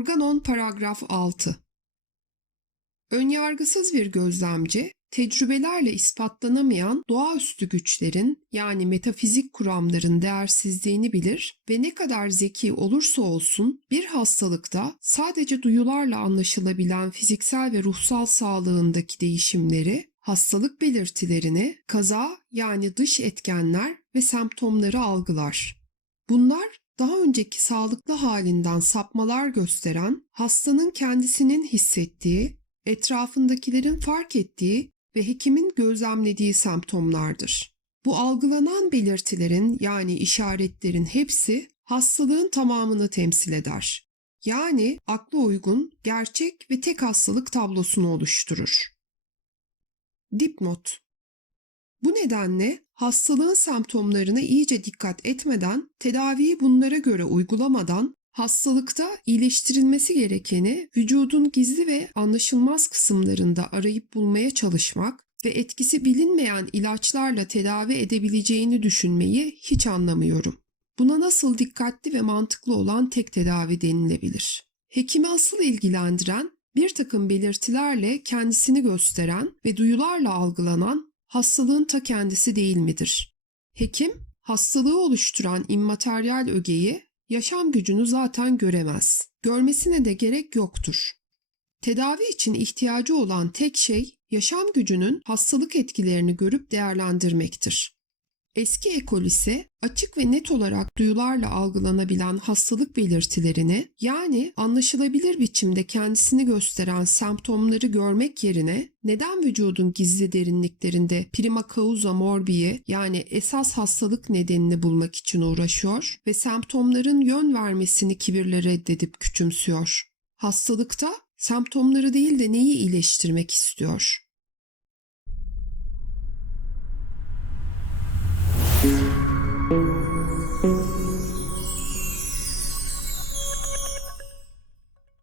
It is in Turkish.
Organon paragraf 6 Önyargısız bir gözlemci, tecrübelerle ispatlanamayan doğaüstü güçlerin yani metafizik kuramların değersizliğini bilir ve ne kadar zeki olursa olsun bir hastalıkta sadece duyularla anlaşılabilen fiziksel ve ruhsal sağlığındaki değişimleri, hastalık belirtilerini, kaza yani dış etkenler ve semptomları algılar. Bunlar daha önceki sağlıklı halinden sapmalar gösteren, hastanın kendisinin hissettiği, etrafındakilerin fark ettiği ve hekimin gözlemlediği semptomlardır. Bu algılanan belirtilerin yani işaretlerin hepsi hastalığın tamamını temsil eder. Yani akla uygun, gerçek ve tek hastalık tablosunu oluşturur. Dipnot bu nedenle hastalığın semptomlarına iyice dikkat etmeden, tedaviyi bunlara göre uygulamadan hastalıkta iyileştirilmesi gerekeni vücudun gizli ve anlaşılmaz kısımlarında arayıp bulmaya çalışmak ve etkisi bilinmeyen ilaçlarla tedavi edebileceğini düşünmeyi hiç anlamıyorum. Buna nasıl dikkatli ve mantıklı olan tek tedavi denilebilir. Hekimi asıl ilgilendiren bir takım belirtilerle kendisini gösteren ve duyularla algılanan hastalığın ta kendisi değil midir? Hekim, hastalığı oluşturan immateryal ögeyi, yaşam gücünü zaten göremez. Görmesine de gerek yoktur. Tedavi için ihtiyacı olan tek şey, yaşam gücünün hastalık etkilerini görüp değerlendirmektir. Eski ekol ise açık ve net olarak duyularla algılanabilen hastalık belirtilerini yani anlaşılabilir biçimde kendisini gösteren semptomları görmek yerine neden vücudun gizli derinliklerinde prima causa morbi'yi yani esas hastalık nedenini bulmak için uğraşıyor ve semptomların yön vermesini kibirle reddedip küçümsüyor. Hastalıkta semptomları değil de neyi iyileştirmek istiyor?